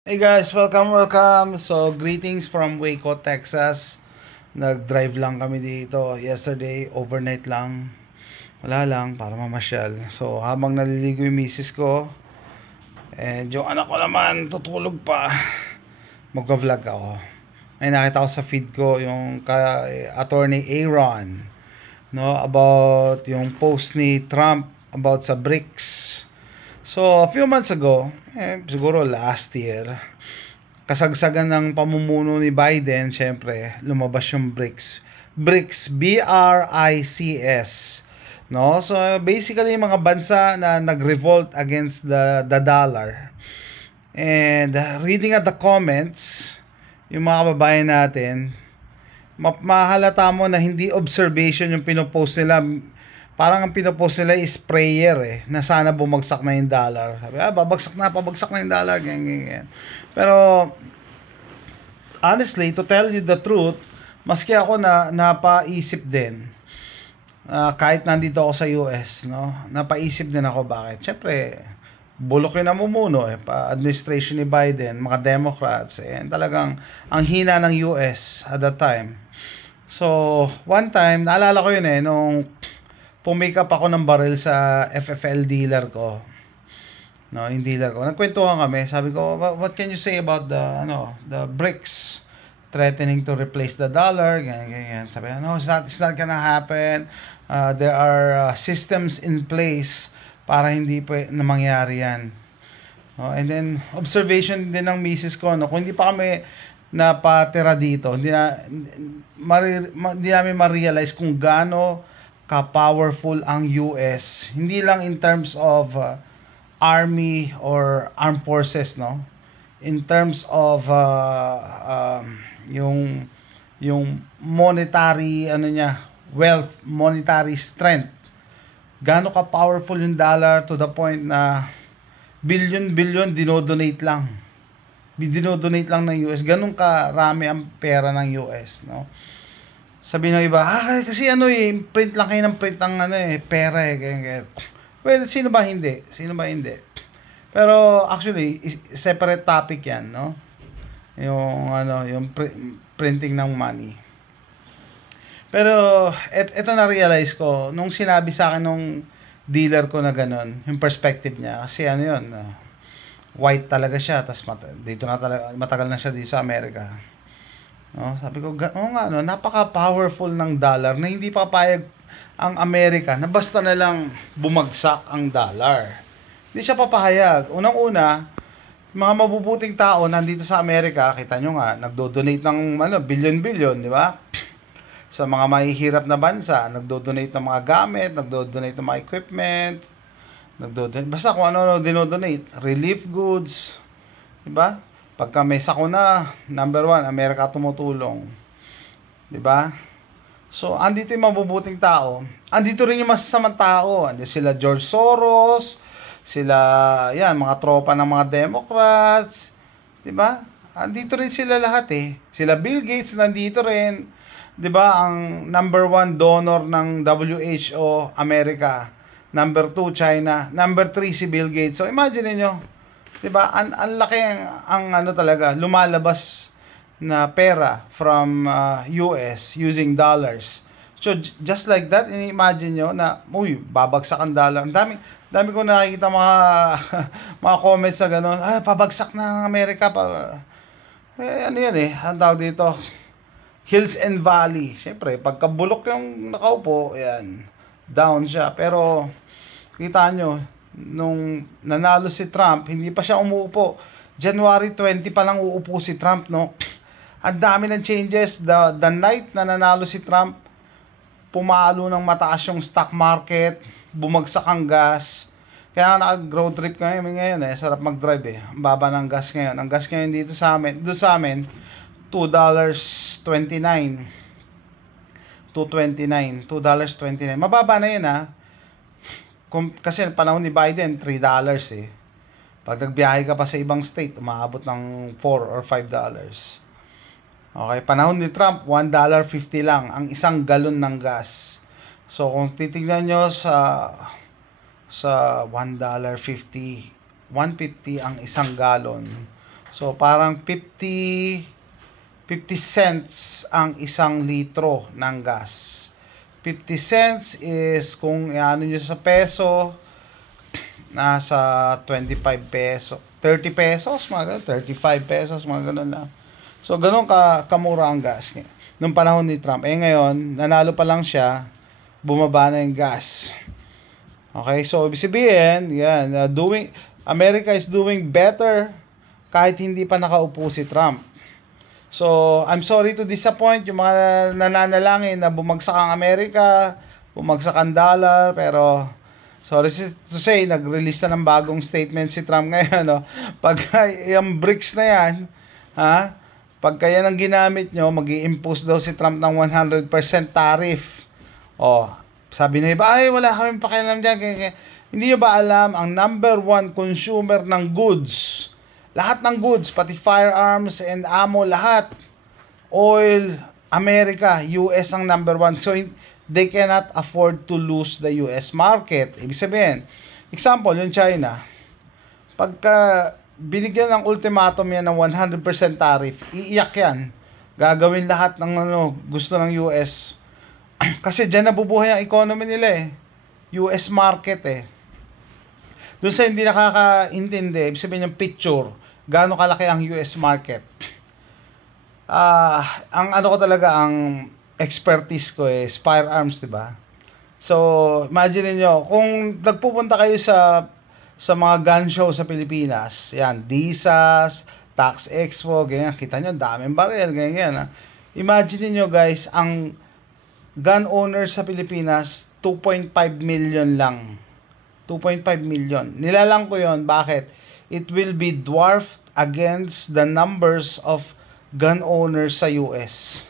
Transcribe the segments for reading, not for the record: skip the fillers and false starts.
Hey guys, welcome. So, greetings from Waco, Texas. Nag-drive lang kami dito yesterday, overnight lang. Wala lang, para mamasyal. So, habang naliligo yung misis ko, and yung anak ko naman, tutulog pa. Magka-vlog ako. May nakita ko sa feed ko yung attorney Aaron, no, about yung post ni Trump about sa BRICS. So, a few months ago, siguro last year, kasagsagan ng pamumuno ni Biden, syempre, lumabas yung BRICS. BRICS, B-R-I-C-S. No? So, basically, mga bansa na nag-revolt against the dollar. And reading at the comments, yung mga kababayan natin, mahalata mo na hindi observation yung pinopost nila. Parang ang pinopost nila is prayer na sana bumagsak na yung dollar. Sabi, pabagsak na yung dollar, ganyan. Pero, honestly, to tell you the truth, maski ako na napaisip din, kahit nandito ako sa US, no, napaisip din ako bakit. Siyempre, bulok yung namumuno pa-administration ni Biden, mga Democrats, and talagang ang hina ng US at that time. So, one time, naalala ko yun nung pumake up ako ng baril sa FFL dealer ko. No, yung dealer ko. Nagkwentuhan kami. Sabi ko, what can you say about the BRICS threatening to replace the dollar? Ganyan. Sabi, no, it's not gonna happen. There are systems in place para hindi na mangyari yan. No, and then, observation din ng misis ko, no, kung hindi pa kami napatira dito, hindi namin ma-realize kung gaano ka-powerful ang US, hindi lang in terms of army or armed forces, no, in terms of yung monetary wealth, monetary strength. Gaano ka-powerful yung dollar to the point na billion dinodonate lang. Dinodonate lang ng US. Ganun karami ang pera ng US, no? Sabi ng iba, kasi print lang kayo ng print ng pera ganyan. Well, sino ba hindi? Pero actually, separate topic 'yan, no? Yung printing ng money. Pero eto na realize ko nung sinabi sa akin nung dealer ko na ganun, yung perspective niya kasi white talaga siya, tas dito na talaga matagal na siya dito sa Amerika. No, sabi ko, napaka-powerful ng dollar na hindi papayag ang Amerika na basta na lang bumagsak ang dollar. Hindi siya papahayag. Unang-una, mga mabubuting tao nandito sa Amerika, kita nyo nga, nagdo-donate ng billion-billion, di ba? Sa mga mahihirap na bansa, nagdo-donate ng mga gamit, nagdo-donate ng mga equipment, basta kung ano dinodonate, relief goods, di ba? Pagka may sakuna, number one, Amerika tumutulong. 'Di ba? So, andito yung mabubuting tao. Andito rin yung masasamang tao. Andito sila George Soros, sila, mga tropa ng mga Democrats. 'Di ba? Andito rin sila lahat Sila Bill Gates nandito rin. 'Di ba? Ang number one donor ng WHO, Amerika. Number 2, China. Number 3, si Bill Gates. So, imagine niyo, 'di ba? Ang laki ang talaga lumalabas na pera from US using dollars. So just like that, imagine nyo na babagsak ang dollar. Ang dami ko nakikita mga mga comments na gano'n. Pabagsak na ang Amerika pa. Ano yan ang tawag dito? Hills and Valley. Siyempre, pagkabulok yung nakaupo, down siya. Pero kita nyo, nung nanalo si Trump, hindi pa siya umuupo. January 20 pa lang uupo si Trump, no? Ang dami ng changes. The night na nanalo si Trump, pumalo ng mataas yung stock market, bumagsak ang gas. Kaya nag-road trip kami ngayon sarap mag-drive Ang baba ng gas ngayon. Ang gas ngayon dito sa amin, $2.29. $2.29. Mababa na yun kasi panahon ni Biden, $3 Pag nagbiyahe ka pa sa ibang state, umaabot ng $4 or $5. Okay, panahon ni Trump, $1.50 lang ang isang galon ng gas. So kung titingnan nyo sa $1.50, $1.50 ang isang galon. So, parang 50 cents ang isang litro ng gas. 50 cents is, kung ano nyo sa peso, nasa 25 peso. 30 pesos, mga ganun. 35 pesos, mga ganun lang. So, ganun kamura ang gas nung panahon ni Trump. Ngayon, nanalo pa lang siya, bumaba na yung gas. Okay, so ibig sabihin, yan, America is doing better kahit hindi pa nakaupo si Trump. So, I'm sorry to disappoint yung mga nananalangin na bumagsak ang Amerika, bumagsak ang dollar, pero sorry to say, nag-release na ng bagong statement si Trump ngayon, no? Pagka yung BRICS na yan, ha? Pagka yan ang ginamit nyo, mag-i-impose daw si Trump ng 100% tariff. Oh, sabi na iba, ay, wala kami pakialam dyan. Hindi nyo ba alam, ang number one consumer ng goods, lahat ng goods, pati firearms and ammo, lahat, oil, America, US ang number one. So, they cannot afford to lose the US market. Ibig sabihin, example, yung China, pagka binigyan ng ultimatum yan ng 100% tariff, iiyak yan. Gagawin lahat ng gusto ng US. Kasi dyan nabubuhay ang economy nila eh. US market eh. Doon sa hindi nakakaintindi, ibig sabihin yung picture, gaano kalaki ang US market. Ang ano ko talaga, ang expertise ko is firearms, di ba? So, imagine niyo kung nagpupunta kayo sa mga gun show sa Pilipinas, yan, DISAS, Tax Expo, ganyan, kita nyo, daming baril, ganyan. Imagine niyo guys, ang gun owners sa Pilipinas, 2.5 million lang. 2.5 million. Nilalang ko yon. Bakit? It will be dwarfed against the numbers of gun owners sa US.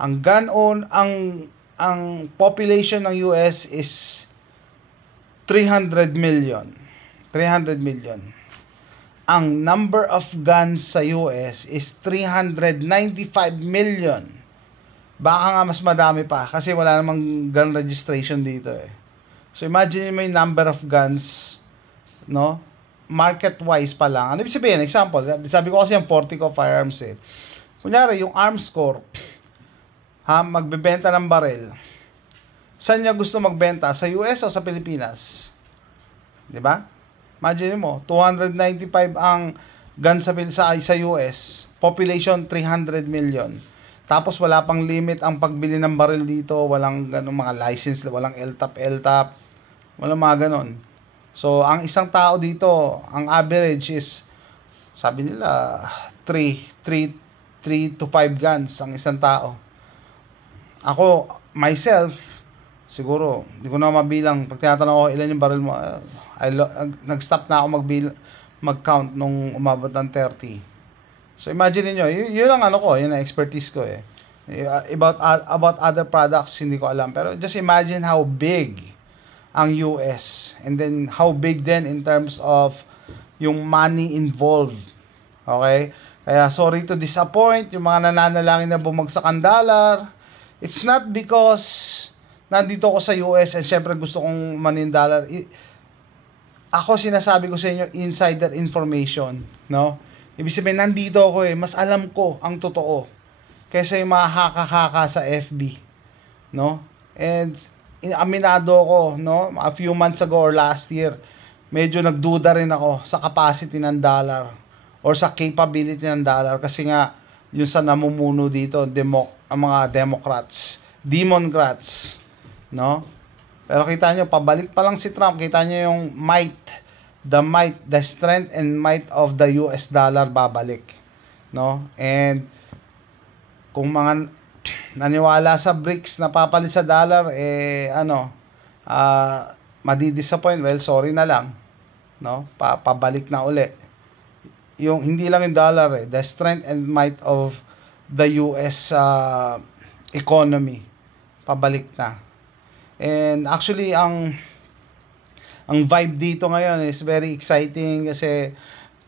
Ang ang population ng US is 300 million. 300 million. Ang number of guns sa US is 395 million. Baka nga mas madami pa kasi wala namang gun registration dito eh. So imagine mo yung number of guns, no? Market-wise pa lang. Ano ibig sabihin? Example, sabi ko kasi yung 40 ko firearms eh. Kunyari, yung Arms Corp, magbebenta ng baril. Saan niya gusto magbenta? Sa US o sa Pilipinas? 'Di ba? Imagine mo, 295 ang gun sa US, population 300 million. Tapos wala pang limit ang pagbili ng baril dito, walang ganung mga license, walang LTAP, walang mga ganon. So, ang isang tao dito, ang average is, sabi nila, 3 to 5 guns ang isang tao. Ako, myself, siguro, hindi ko na mabilang. Pag tinatanong ko, ilan yung baril mo, nag-stop na ako mag-count nung umabot ng 30. So, imagine niyo, yun ang ano ko, yun ang expertise ko eh. About other products, hindi ko alam. Pero just imagine how big ang US. And then, how big then in terms of yung money involved. Okay? Kaya, sorry to disappoint, yung mga nananalangin na bumagsak ang dollar. It's not because nandito ako sa US and syempre gusto kong manin dollar. Ako sinasabi ko sa inyo, insider information. No? Ibig sabihin, nandito ako eh. Mas alam ko ang totoo. Kaysa yung mga haka-haka sa FB. No? And, aminado ko, no? A few months ago or last year, medyo nagduda rin ako sa capacity ng dollar or sa capability ng dollar kasi nga, yung sa namumuno dito, ang mga Democrats. No? Pero kita nyo, pabalik pa lang si Trump, kita nyo yung the strength and might of the US dollar babalik. No? And kung mga naniwala sa BRICS na papalit sa dollar, madidisappoint, well, sorry na lang. No? Pabalik na uli. Yung hindi lang yung dollar the strength and might of the US economy pabalik na. And actually ang vibe dito ngayon is very exciting kasi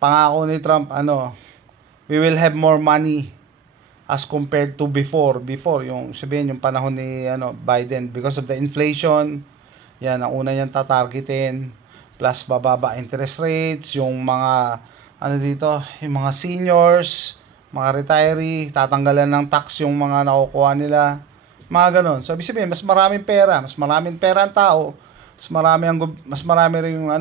pangako ni Trump we will have more money as compared to before yung sabihin yung panahon ni Biden because of the inflation. Yan ang una niyang tatargetin, plus bababa interest rates, yung mga ano dito, yung mga seniors, mga retiree, tatanggalan ng tax yung mga nakukuha nila, mga ganon. So ibig sabihin, mas maraming pera ang tao, mas marami rin yung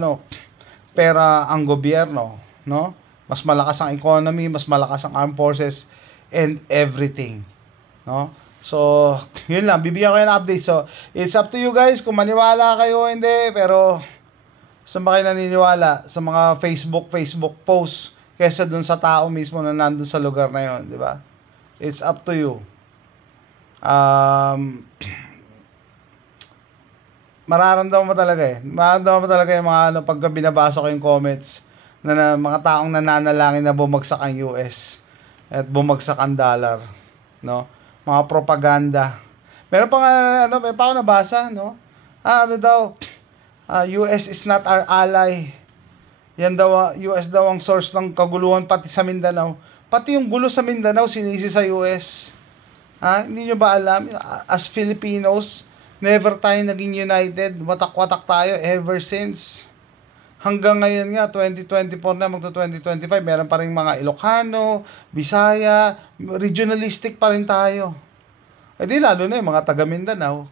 pera ang gobyerno, no? Mas malakas ang economy, mas malakas ang armed forces and everything, no? So, yun lang, bibigyan ko yung update. So, it's up to you guys kung maniwala kayo o hindi, pero saan ba kayo naniniwala? Sa mga Facebook posts kesa dun sa tao mismo na nandun sa lugar na yon, di ba? It's up to you. Mararamdaman mo talaga Mararamdaman mo talaga yung mga pagka binabasa ko yung comments na mga taong nananalangin na bumagsak ang US at bumagsak ang dollar, no? Mga propaganda. Meron pa nga may pa ako nabasa, no? US is not our ally. Yan daw, US daw ang source ng kaguluhan pati sa Mindanao. Pati yung gulo sa Mindanao sinisi sa US. Hindi nyo ba alam? As Filipinos, never tayo naging united. Watak-watak tayo ever since. Hanggang ngayon nga, 2024 na, magto-2025, meron pa rin mga Ilocano, Bisaya, regionalistic pa rin tayo. Eh di lalo na yung mga taga Mindanao.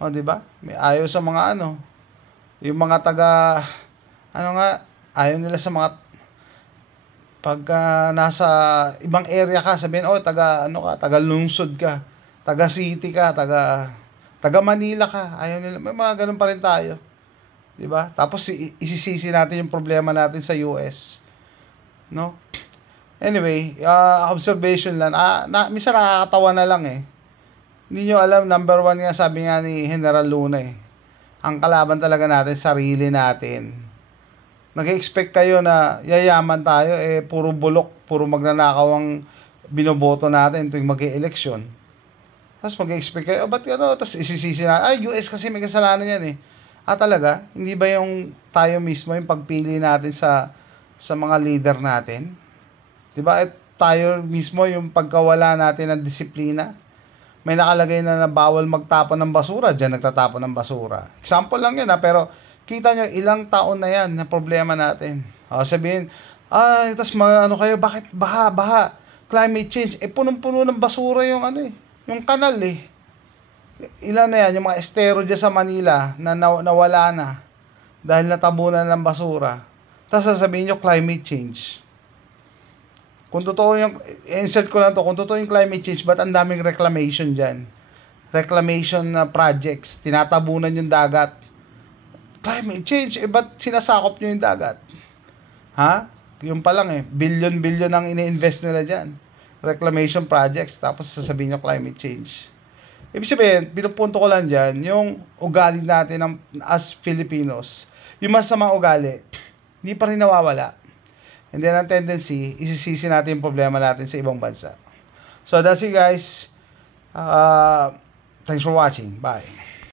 O, di ba? May ayaw sa mga yung mga taga, ayaw nila sa mga, pagka nasa ibang area ka, sabihin, taga lungsod ka, taga city ka, taga Manila ka, ayaw nila, may mga ganun pa rin tayo. Diba? Tapos isisisi natin yung problema natin sa US. No? Anyway, observation lang. Minsan nakakatawa na lang Hindi nyo alam, number 1 nga, sabi nga ni General Luna ang kalaban talaga natin, sarili natin. Nag-expect kayo na yayaman tayo, puro bulok, puro magnanakaw ang binoboto natin tuwing mag-e-eleksyon. Tapos mag-expect kayo, ba't tapos isisisi na, US kasi may kasalanan yan talaga? Hindi ba yung tayo mismo yung pagpili natin sa mga leader natin? Diba? Tayo mismo yung pagkawala natin ng disiplina. May nakalagay na bawal magtapon ng basura, diyan nagtatapon ng basura. Example lang yun pero kita nyo, ilang taon na yan na problema natin. Sabihin, tas kayo, bakit baha? Climate change. Punong-puno ng basura yung yung kanal Ilan na yan, yung mga estero dyan sa Manila na nawala na dahil natabunan ng basura. Tapos sasabihin nyo, climate change. Kung totoo yung, insert ko lang to, kung totoo yung climate change, ba't ang daming reclamation dyan? Reclamation na projects, tinatabunan yung dagat. Climate change, ba't sinasakop nyo yung dagat? Yung pa lang billion ang ini-invest nila dyan. Reclamation projects, tapos sasabihin nyo climate change. Ibig sabihin, pinupunto ko lang dyan, yung ugali natin as Filipinos, yung masamang ugali, hindi pa rin nawawala. And then, ang tendency, isisisi natin yung problema natin sa ibang bansa. So, that's it guys. Thanks for watching. Bye.